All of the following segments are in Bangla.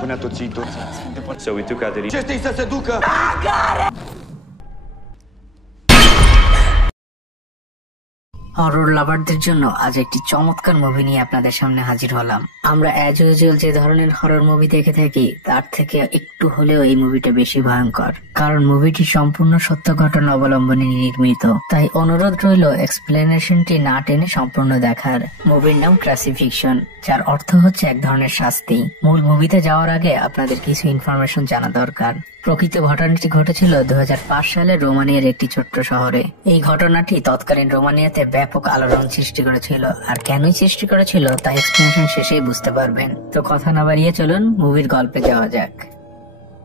punea toți. Să uită Caterin. Ce stai să se ducă? Horror লাভারদের জন্য আজ একটি চমৎকার মুভি নিয়ে আপনাদের সামনে হাজির হলাম। আমরা অ্যাজ ইউজুয়াল যে ধরনের হরর মুভি দেখে থাকি তার থেকে একটু হলেও এই মুভিটা বেশি ভয়ঙ্কর, কারণ মুভিটি সম্পূর্ণ সত্য ঘটনা অবলম্বনে নির্মিত। তাই অনুরোধ রইল এক্সপ্লেনেশনটি না টেনে সম্পূর্ণ দেখার। মুভির নাম ক্লাসিফিকেশন, যার অর্থ হচ্ছে এক ধরনের শাস্তি। মূল মুভিতে যাওয়ার আগে আপনাদের কিছু ইনফরমেশন জানা দরকার। প্রকৃত ঘটনাটি ঘটেছিল 2005 সালে রোমানিয়ার একটি ছোট্ট শহরে। এই ঘটনাটি তৎকালীন রোমানিয়াতে ব্যাপক আলোড়ন সৃষ্টি করেছিল, আর কেনই সৃষ্টি করেছিল তা এক্সপ্লেনেশন শেষেই বুঝতে পারবেন। তো কথা না বাড়িয়ে চলুন মুভির গল্পে যাওয়া যাক।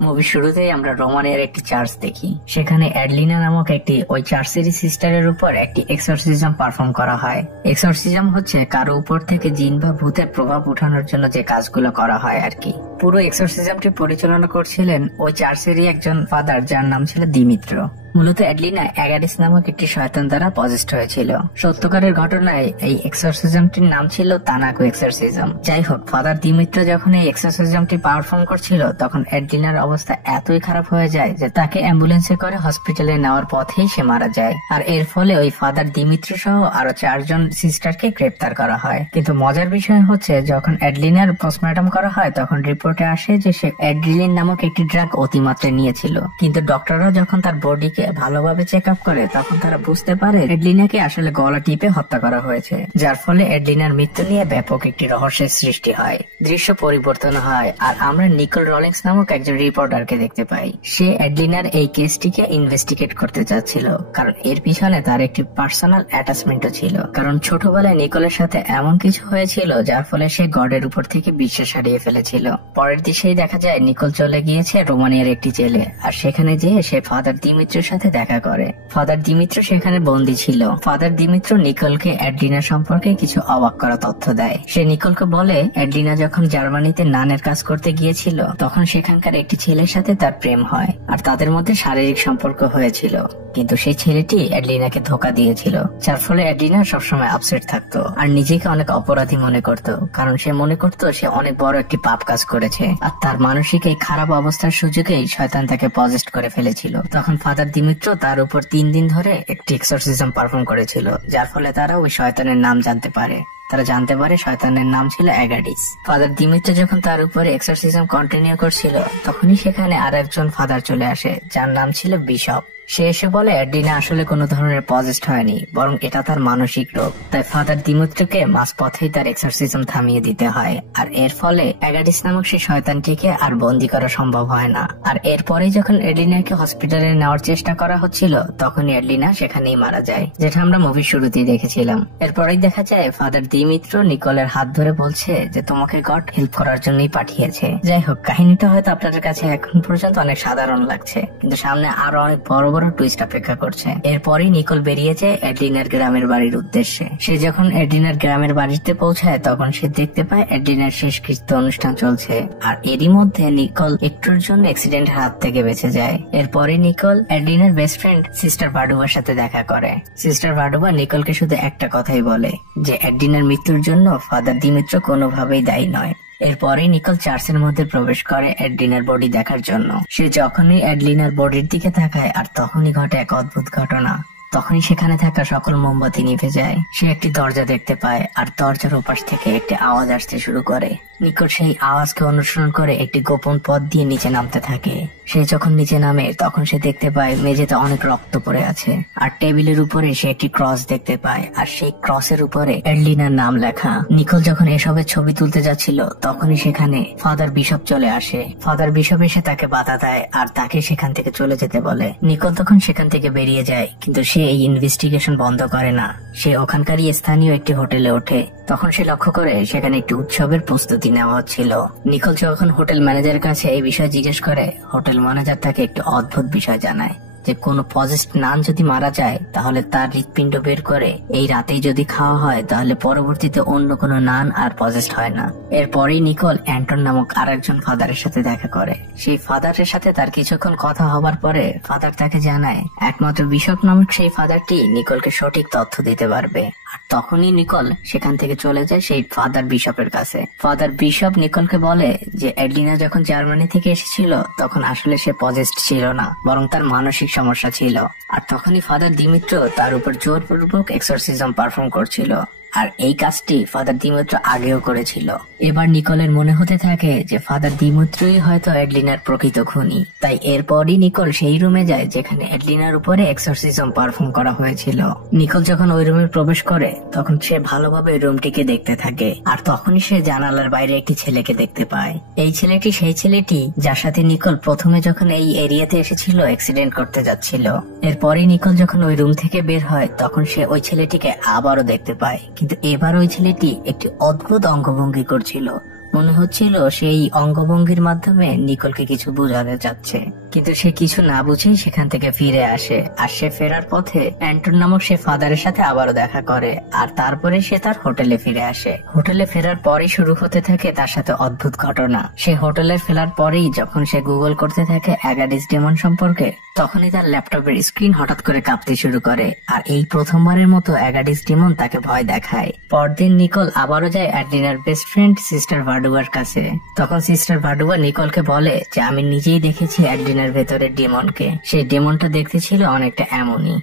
মুভির শুরুতেই আমরা রোমানিয়ার একটি চার্চ দেখি। সেখানে অ্যাডলিনা নামক একটি ওই চার্চেরই সিস্টারের উপর একটি এক্সরসিজম পারফর্ম করা হয়। এক্সরসিজম হচ্ছে কারো উপর থেকে জিন বা ভূতের প্রভাব উঠানোর জন্য যে কাজগুলো করা হয় আর কি। পুরো এক্সরসিজমটি পরিচালনা করছিলেন ওই চার্চেরই একজন ফাদার, যার নাম ছিল দিমিত্র। মূলত অ্যাডলিনা অ্যাগাডিস নামক একটি শয়তান দ্বারা পজেসড হয়েছিল। সত্যকারের ঘটনায় এই এক্সরসিজমটির নাম ছিল তানাকো এক্সরসিজম। যাই হোক, ফাদার দিমিত্র যখন এই এক্সরসিজমটি পারফর্ম করছিল তখন অ্যাডলিনার অবস্থা এতই খারাপ হয়ে যায় যে তাকে অ্যাম্বুলেন্সে করে হসপিটালে নেওয়ার পথেই সে মারা যায়। আর এর ফলে ওই ফাদার দিমিত্র সহ আরো 4 জন সিস্টারকে গ্রেপ্তার করা হয়। কিন্তু মজার বিষয় হচ্ছে যখন অ্যাডলিনার পোস্টমর্টম করা হয় তখন রিপোর্টে আসে যে সে অ্যাড্রিলিন নামক একটি ড্রাগ অতিমাত্রায় নিয়েছিল। কিন্তু ডক্টররা যখন তার বডিকে ভালোভাবে চেক আপ করে তখন তারা বুঝতে পারে অ্যাডলিনাকে আসলে গলা টিপে হত্যা করা হয়েছে, যার ফলে অ্যাডলিনার মৃত্যু নিয়ে ব্যাপক একটি রহস্যের সৃষ্টি হয়। দৃশ্য পরিবর্তন হয় আর আমরা নিকোল রলিংস নামক একজন রিপোর্টারকে দেখতে পাই। সে অ্যাডলিনার এই কেসটিকে ইনভেস্টিগেট করতে চাচ্ছিল, কারণ এর পিছনে তার একটি পার্সোনাল অ্যাটাচমেন্টও ছিল। কারণ ছোটবেলায় নিকোলের সাথে এমন কিছু হয়েছিল যার ফলে সে গডের উপর থেকে বিশ্বাস হারিয়ে ফেলেছিল। পরের দিশেই দেখা যায় নিকোল চলে গিয়েছে রোমানিয়ার একটি জেলে, আর সেখানে যেয়ে সে ফাদার দিমিত্রের সাথে দেখা করে। ফাদার দিমিত্র সেখানে বন্দী ছিল। ফাদার দিমিত্র নিকোলকে অ্যাডলিনা সম্পর্কে কিছু অবাক করা তথ্য দেয়। সে নিকোলকে বলে অ্যাডলিনা যখন জার্মানিতে নানের কাজ করতে গিয়েছিল তখন সেখানকার একটি ছেলের সাথে তার প্রেম হয়, আর তাদের মধ্যে শারীরিক সম্পর্ক হয়েছিল। কিন্তু সেই ছেলেটি অ্যাডলিনাকে ধোকা দিয়েছিল, যার ফলে অ্যাডলিনা সবসময় আপসেট থাকতো আর নিজেকে অনেক অপরাধী মনে করত, কারণ সে মনে করত সে অনেক বড় একটি পাপ কাজ করেছে। আর তার মানসিক এই খারাপ অবস্থার সুযোগেই শয়তান তাকে পজেস্ট করে ফেলেছিল। তখন ফাদার দিমিত্র তার উপর 3 দিন ধরে একটি এক্সরসিজম পারফর্ম করেছিল, যার ফলে তারা ওই শয়তানের নাম জানতে পারে। তারা জানতে পারে শয়তানের নাম ছিল অ্যাগাডিস। ফাদার দিমিত্র যখন তার উপরে এক্সরসিজম কন্টিনিউ করছিল তখনই সেখানে আর একজন ফাদার চলে আসে, যার নাম ছিল বিশপ। সে এসে বলে অ্যাডলিনা আসলে কোনো ধরনের পজেস্ট হয়নি, বরং এটা তার মানসিক রোগ। তাই ফাদার দিমিত্রকে মাঝপথেই তার এক্সরসিজম থামিয়ে দিতে হয়, আর এর ফলে অ্যাগাডিস নামক সেই শয়তানটিকে আর বন্দী করা সম্ভব হয় না। আর এরপরেই যখন অ্যাডলিনাকে হসপিটালে নেওয়ার চেষ্টা করা হচ্ছিল তখনই অ্যাডলিনা সেখানেই মারা যায়, যেটা আমরা মুভির শুরুতেই দেখেছিলাম। এরপরেই দেখা যায় ফাদার দিমিত্র নিকোলের হাত ধরে বলছে যে তোমাকে গড হেল্প করার জন্যই পাঠিয়েছে। যাই হোক, কাহিনীটা হয়তো আপনাদের কাছে এখন পর্যন্ত অনেক সাধারণ লাগছে, কিন্তু সামনে আরো অনেক বড় বড় টুইস্ট অপেক্ষা করছে। এরপরই নিকোল বেরিয়ে যায় অ্যাডলিনার গ্রামের বাড়ির উদ্দেশ্যে। সে যখন অ্যাডলিনার গ্রামের বাড়িতে পৌঁছায় তখন সে দেখতে পায় অ্যাডলিনার শেষকৃত্য অনুষ্ঠান চলছে, আর এরই মধ্যে নিকোল একটুর জন্য অ্যাক্সিডেন্টের হাত থেকে বেঁচে যায়। এরপরে নিকোল অ্যাডলিনার বেস্ট ফ্রেন্ড সিস্টার ভাডুবার সাথে দেখা করে। সিস্টার ভাডুবা নিকোলকে শুধু একটা কথাই বলে যে অ্যাডলিনার মৃত্যুর জন্য ফাদার দিমিত্র কোনোভাবেই দায়ী নয়। এরপরেই নিকোল চার্চের মধ্যে প্রবেশ করে অ্যাডলিনার বডি দেখার জন্য। সে যখনই অ্যাডলিনার বডির দিকে তাকায় আর তখনই ঘটে এক অদ্ভুত ঘটনা। তখনই সেখানে থাকা সকল মোমবাতি নিভে যায়। সে একটি দরজা দেখতে পায় আর দরজার ওপাশ থেকে একটি আওয়াজ আসতে শুরু করে। নিকোল সেই আওয়াজকে অনুসরণ করে একটি গোপন পথ দিয়ে নিচে নামতে থাকে। সে যখন নিচে নামে তখন সে দেখতে পায় মেঝেতে অনেক রক্ত পড়ে আছে, আর টেবিলের উপরে সে একটি ক্রস দেখতে পায়, আর সেই ক্রসের উপরে অ্যাডলিনার নাম লেখা। নিকোল যখন এসবের ছবি তুলতে যাচ্ছিল তখনই সেখানে ফাদার বিশপ চলে আসে। ফাদার বিশপ এসে তাকে বাধা দেয় আর তাকে সেখান থেকে চলে যেতে বলে। নিকোল তখন সেখান থেকে বেরিয়ে যায়, কিন্তু সে এই ইনভেস্টিগেশন বন্ধ করে না। সে ওখানকারই স্থানীয় একটি হোটেলে ওঠে। তখন সে লক্ষ্য করে সেখানে একটি উৎসবের প্রস্তুতি নেওয়া হচ্ছিল। নিকোল যখন হোটেল ম্যানেজারের কাছে এই বিষয় জিজ্ঞেস করে, হোটেল ম্যানেজার তাকে একটি অদ্ভুত বিষয় জানায়। যে কোনো পজেস্ট নান যদি মারা যায় তাহলে তার হৃৎপিণ্ড বের করে এই রাতেই যদি খাওয়া হয় তাহলে পরবর্তীতে অন্য কোনো নান আর পজেস্ট হয় না। এরপরেই নিকোল অ্যান্টন নামক আরেকজন ফাদারের সাথে দেখা করে। সেই ফাদারের সাথে তার কিছুক্ষণ কথা হবার পরে ফাদার তাকে জানায় একমাত্র বিশপ নামক সেই ফাদারটি নিকোলকে সঠিক তথ্য দিতে পারবে। আর তখনই নিকোল সেখান থেকে চলে যায় সেই ফাদার বিশপের কাছে। ফাদার বিশপ নিকোলকে বলে যে এডলিনা যখন জার্মানি থেকে এসেছিল তখন আসলে সে পজেস্ট ছিল না, বরং তার মানসিক সমস্যা ছিল। আর তখনই ফাদার দিমিত্র তার উপর জোরপূর্বক এক্সরসিজম পারফর্ম করছিল। আর এই কাজটি ফাদার দিমিত্র আগেও করেছিল। এবার নিকোলের মনে হতে থাকে যে ফাদার দিমিত্রই হয়তো এডলিনার প্রকৃত খুনি। তাই এরপরই নিকোল সেই রুমে যায় যেখানে এডলিনার উপরে এক্সরসিজম পারফর্ম করা হয়েছিল। নিকোল যখন ওই রুমে প্রবেশ করে তখন সে ভালোভাবে রুমটিকে দেখতে থাকে। আর তখনই সে জানালার বাইরে একটি ছেলেকে দেখতে পায়। এই ছেলেটি সেই ছেলেটি যার সাথে নিকোল প্রথমে যখন এই এরিয়াতে এসেছিল অ্যাক্সিডেন্ট করতে যাচ্ছিল। এরপরই নিকোল যখন ওই রুম থেকে বের হয় তখন সে ওই ছেলেটিকে আবারও দেখতে পায়, কিন্তু এবার ওই ছেলেটি একটি অদ্ভুত অঙ্গভঙ্গি করছিল। মনে হচ্ছিল সেই অঙ্গভঙ্গির মাধ্যমে নিকোলকে কিছু বোঝাতে যাচ্ছে, কিন্তু সে কিছু না বুঝেই সেখান থেকে ফিরে আসে। আর সে ফেরার পথে অ্যান্টন নামক সে ফাদারের সাথে আবারও দেখা করে। আর তারপরে সে তার হোটেলে ফিরে আসে। হোটেলে ফেরার পরেই শুরু হতে থাকে তার সাথে অদ্ভুত ঘটনা। সে হোটেলে ফেরার পরেই যখন সে গুগল করতে থাকে অ্যাগাডিস ডেমন সম্পর্কে, তখনই তার ল্যাপটপের স্ক্রিন হঠাৎ করে কাঁপতে শুরু করে। আর এই প্রথমবারের মতো অ্যাগাডিস ডেমন তাকে ভয় দেখায়। পরদিন নিকোল আবারও যায় এডলিনার বেস্ট ফ্রেন্ড সিস্টার ভার্ডুয়ার কাছে। তখন সিস্টার ভার্ডুয়া নিকোলকে বলে যে আমি নিজেই দেখেছি এডলিনার ভেতরের ডেমনকে। সেই ডেমনটা দেখতে ছিল অনেকটা এমনই।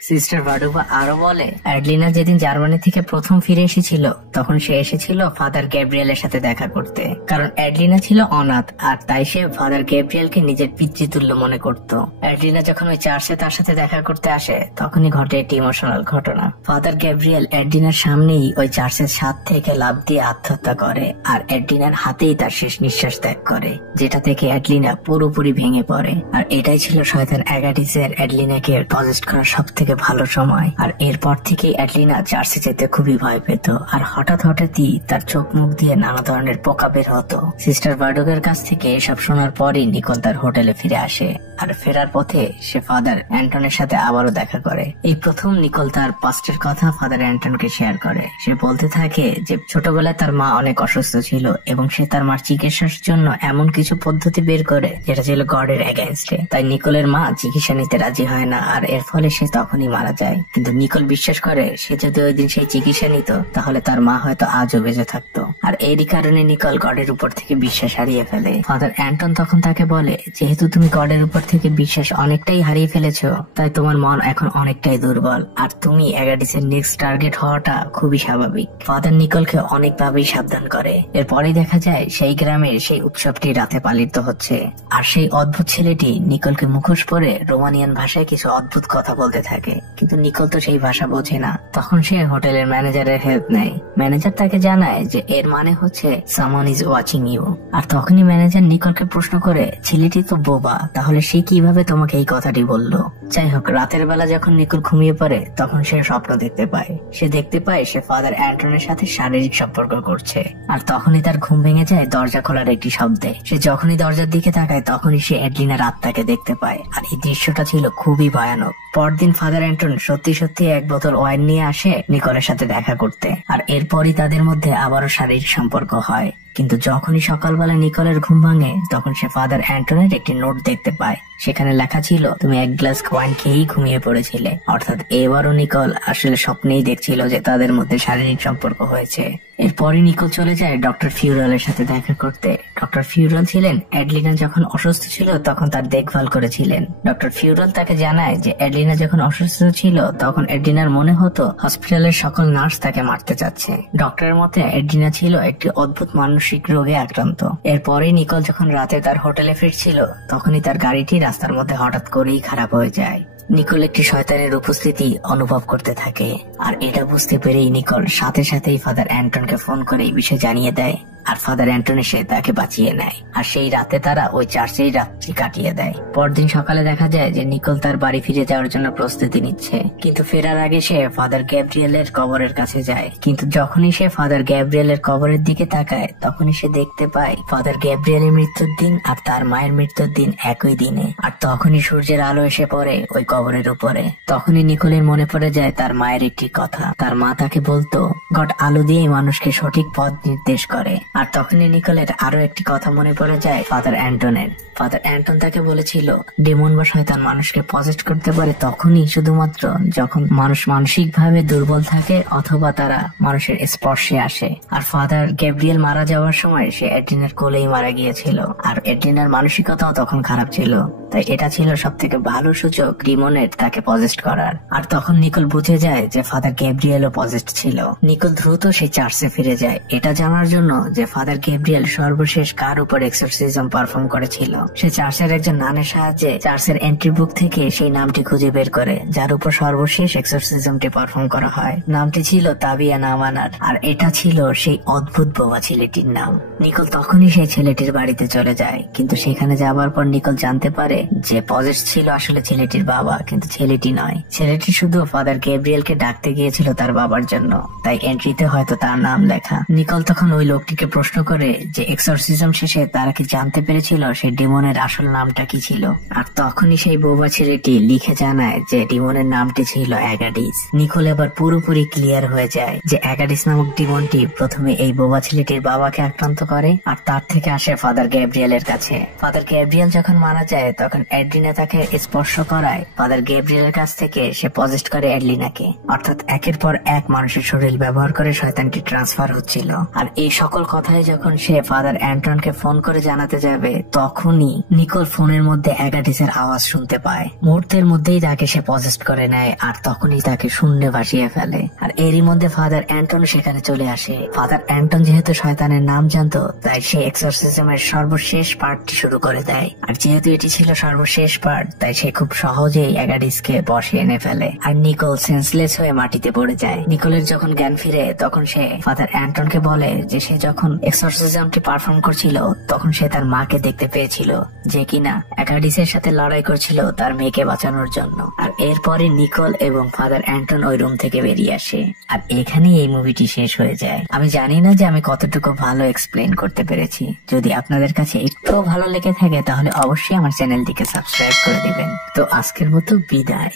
সিস্টার ভার্ডুয়া আরো বলে এডলিনা যেদিন জার্মানি থেকে প্রথম ফিরে এসেছিল তখন সে এসেছিল ফাদার গ্যাব্রিয়েলের সাথে দেখা করতে, কারণ এডলিনা ছিল অনাথ আর তাই সে ফাদার গ্যাব্রিয়েলকে নিজের পিতৃতুল্য মনে করত। এডলিনা যখন ওই চার্চে তার সাথে দেখা করতে আসে তখনই ঘটে একটি ইমোশনাল ঘটনা। ফাদার গ্যাব্রিয়েল এডলিনার সামনেই ওই চার্চের ছাদ থেকে লাফ দিয়ে আত্মহত্যা করে আর এডলিনার হাতেই তার শেষ নিঃশ্বাস ত্যাগ করে, যেটা থেকে এডলিনা পুরোপুরি ভেঙে পড়ে। আর এটাই ছিল শয়তান অ্যাগাডিসের এডলিনাকে পজেস্ট করার সব থেকে ভালো সময়। আর এরপর থেকে এডলিনা চার্চে যেতে খুবই ভয় পেত। আর হঠাৎই তার চোখ মুখ দিয়ে নানা ধরনের পোকা বের হতো। সিস্টার ভার্ডুয়ার কাছ থেকে এসব শোনার পরই নিকোল তার হোটেলে ফিরে আসে। আর ফেরার পথে সে ফাদার অ্যান্টনের সাথে আবারও দেখা করে। এই প্রথম নিকোল তার পাস্টের কথা ফাদার অ্যান্টনকে শেয়ার করে। সে বলতে থাকে যে ছোটবেলায় তার মা অনেক অসুস্থ ছিল এবং সে তার মার চিকিৎসার জন্য এমন কিছু পদ্ধতি বের করে যেটা ছিল গডের এগেইনস্টে। তাই নিকোলের মা চিকিৎসা নিতে রাজি হয় না আর এর ফলে সে তখনই মারা যায়। কিন্তু নিকোল বিশ্বাস করে সে যদি ওই দিন সেই চিকিৎসা নিত তাহলে তার মা হয়তো আজও বেঁচে থাকতো। আর এরই কারণে নিকোল গডের উপর থেকে বিশ্বাস হারিয়ে ফেলে। ফাদার অ্যান্টন তখন তাকে বলে যেহেতু তুমি গডের উপর থেকে বিশ্বাস অনেকটাই হারিয়ে ফেলেছো তাই তোমার মন এখন অনেকটাই দুর্বল আর তুমি অ্যাগাডিসের নেক্সট টার্গেট হওয়াটা খুবই স্বাভাবিক। ফাদার নিকোলকে অনেকভাবেই সাবধান করে। এরপরে দেখা যায় সেই গ্রামের সেই উৎসবটি রাতে পালিত হচ্ছে আর সেই অদ্ভুত ছেলেটি নিকোলকে মুখোশ পরে রোমানিয়ান ভাষায় কিছু অদ্ভুত কথা বলতে থাকে, কিন্তু নিকোল তো সেই ভাষা বোঝে না। তখন সে হোটেলের ম্যানেজারের হেল্প নেয়। ম্যানেজার তাকে জানায় যে এর মানে হচ্ছে সামওয়ান ইজ ওয়াচিং ইউ। আর তখনই ম্যানেজার নিকোলকে প্রশ্ন করে ছেলেটি তো বোবা, তাহলে সে কিভাবে তোমাকে এই কথাটি বললো। যাই হোক, রাতের বেলা যখন নিকোল ঘুমিয়ে পড়ে তখন সে স্বপ্ন দেখতে পায়। সে দেখতে পায় সে ফাদার অ্যান্টনের সাথে শারীরিক সম্পর্ক করছে। আর তখনই তার ঘুম ভেঙে যায় দরজা খোলার একটি শব্দে। সে যখনই দরজার দিকে তাকায় তখনই সে এডলিনার আত্মাকে দেখতে পায়। আর এই দৃশ্যটা ছিল খুবই ভয়ানক। পরদিন ফাদার অ্যান্টন সত্যি এক বোতল ওয়াইন নিয়ে আসে নিকোলের সাথে দেখা করতে। আর এরপরই তাদের মধ্যে আবারও শারীরিক সম্পর্ক হয়। কিন্তু যখনই সকালবেলা নিকোলের ঘুম ভাঙে তখন সে ফাদার অ্যান্টনের একটি নোট দেখতে পায়। সেখানে লেখা ছিল তুমি এক গ্লাস ওয়াইন খেয়েই ঘুমিয়ে পড়েছিলে। অর্থাৎ এবারও নিকোল আসলে স্বপ্নেই দেখছিল যে তাদের মধ্যে শারীরিক সম্পর্ক হয়েছে। এরপরই নিকোল চলে যায় ডক্টর ফিউরালের সাথে দেখা করতে। ডক্টর ফিউরাল ছিলেন এডলিনা যখন অসুস্থ ছিল তখন তার দেখভাল করেছিলেন। ডক্টর ফিউরাল তাকে জানায় যে এডলিনা যখন অসুস্থ ছিল তখন এডলিনার মনে হতো হসপিটালের সকল নার্স তাকে মারতে চাচ্ছে। ডক্টরের মতে এডলিনা ছিল একটি অদ্ভুত মানসিক রোগে আক্রান্ত। এরপরেই নিকোল যখন রাতে তার হোটেলে ফিরছিল তখনই তার গাড়িটি রাস্তার মধ্যে হঠাৎ করেই খারাপ হয়ে যায়। নিকোল একটি শয়তানের উপস্থিতি অনুভব করতে থাকে। আর এটা বুঝতে পেরেই নিকোল সাথেই ফাদার অ্যান্টনকে ফোন করে এই বিষয়ে জানিয়ে দেয়। আর ফাদার অ্যান্টন এসে তাকে বাঁচিয়ে নেয়। আর সেই রাতে তারা ওই চার্চেই রাত্রি কাটিয়ে দেয়। পরদিন সকালে দেখা যায় যে নিকোল তার বাড়ি ফিরে যাওয়ার জন্য প্রস্তুতি নিচ্ছে, কিন্তু ফেরার আগে সে ফাদার গ্যাব্রিয়েলের কবরের কাছে যায়। কিন্তু যখনই সে ফাদার গ্যাব্রিয়েলের কবরের দিকে তাকায় তখনই সে দেখতে পায় ফাদার গ্যাব্রিয়েলের মৃত্যুর দিন আর তার মায়ের মৃত্যুর দিন একই দিনে। আর তখনই সূর্যের আলো এসে পড়ে ওই কবরের উপরে। তখনই নিকোলের মনে পড়ে যায় তার মায়ের একটি কথা। তার মা তাকে বলতো, গড আলো দিয়েই মানুষকে সঠিক পথ নির্দেশ করে। আর তখনই নিকোলের আরো একটি কথা মনে পড়ে যায় ফাদার অ্যান্টনের। ফাদার অ্যান্টন তাকে বলেছিল ডেমন বা শয়তান মানুষকে পজেস্ট করতে পারে তখনই শুধুমাত্র যখন মানুষ মানসিক ভাবে দুর্বল থাকে অথবা তারা মানুষের স্পর্শে আসে। আর ফাদার গ্যাব্রিয়েল মারা যাওয়ার সময় সে এড্রিনের কোলেই মারা গিয়েছিল, আর এড্রিনের মানসিকতাও তখন খারাপ ছিল। তাই এটা ছিল সব থেকে ভালো সুযোগ ডিমনের তাকে পজেস্ট করার। আর তখন নিকোল বুঝে যায় যে ফাদার গ্যাব্রিয়েলও পজেস্ট ছিল। নিকোল দ্রুত সেই চার্চে ফিরে যায় এটা জানার জন্য যে ফাদার গ্যাব্রিয়েল সর্বশেষ কার উপর এক্সোরসিজম পারফর্ম করেছিল। সে চার্চের একজন নানের সাহায্যে চার্চের এন্ট্রি বুক থেকে সেই নামটি খুঁজে বের করে যার উপর সর্বশেষ এক্সোরসিজমটি পারফর্ম করা হয়। নামটি ছিল তাবিয়া নামানার, আর এটা ছিল সেই অদ্ভুত বোবা ছেলেটির নাম। নিকোল তখনই সেই ছেলেটির বাড়িতে চলে যায়, কিন্তু সেখানে যাবার পর নিকোল জানতে পারে যে পজেস্ট ছিল আসলে ছেলেটির বাবা, কিন্তু ছেলেটি নয়। ছেলেটি শুধু ফাদার গ্যাব্রিয়েলকে ডাকতে গিয়েছিল তার বাবার জন্য, তাই এন্ট্রিতে হয়তো তার নাম লেখা। নিকোল তখন ওই লোকটিকে প্রশ্ন করে যে এক্সোরসিজম শেষে তারা কি জানতে পেরেছিল সেই ডেমনের আসল নামটা কি ছিল। আর তখনই সেই বোবা ছেলেটি লিখে জানায় যে ডিমনের নামটি ছিল অ্যাগাডিস। নিকোল এবার পুরোপুরি ক্লিয়ার হয়ে যায় যে অ্যাগাডিস নামক ডিমনটি প্রথমে এই বোবা ছেলেটির বাবাকে আক্রান্ত করে, আর তার থেকে আসে ফাদার গ্যাব্রিয়েলের কাছে। ফাদার গ্যাব্রিয়েল যখন মারা যায় তখন এড্রিনা তাকে স্পর্শ করায় ফাদার গ্যাব্রিয়েলের কাছ থেকে সে পজেস্ট করে এডলিনাকে। অর্থাৎ একের পর এক মানুষের শরীর ব্যবহার করে শয়তানটি ট্রান্সফার হচ্ছিল। আর এই সকল কথাই যখন সে ফাদার অ্যান্টনকে ফোন করে জানাতে যাবে তখনই নিকোল ফোনের মধ্যে অ্যাগাডিসের আওয়াজ শুনতে পায়। মুহূর্তের মধ্যেই তাকে সে পজেস্ট করে নেয় আর তখনই তাকে শূন্যে ভাসিয়ে ফেলে। আর এরই মধ্যে ফাদার অ্যান্টন সেখানে চলে আসে। ফাদার অ্যান্টন যেহেতু শয়তানের নাম জানতো তাই সে এক্সোরসিজমের সর্বশেষ পার্টটি শুরু করে দেয়। আর যেহেতু এটি ছিল সর্বশেষ পার্ট তাই সে খুব সহজেই অ্যাগাডিসকে বসে এনে ফেলে। আর নিকোল সেন্সলেস হয়ে মাটিতে পড়ে যায়। নিকোলের যখন জ্ঞান ফিরে তখন সে ফাদার অ্যান্টনকে বলে যে সে যখন এক্সোরসিজমটি পারফর্ম করছিল তখন সে তার মাকে দেখতে পেয়েছিল যে কিনা অ্যাগাডিসের সাথে লড়াই করছিল তার মেয়েকে বাঁচানোর জন্য। আর এরপরে নিকোল এবং ফাদার অ্যান্টন ওই রুম থেকে বেরিয়ে আসে। আর এখানেই এই মুভিটি শেষ হয়ে যায়। আমি জানি না যে আমি কতটুকু ভালো এক্সপ্লেন করতে পেরেছি। যদি আপনাদের কাছে একটু ভালো লেগে থাকে তাহলে অবশ্যই আমার চ্যানেলটিকে সাবস্ক্রাইব করে দিবেন। তো আজকের মতো বিদায়।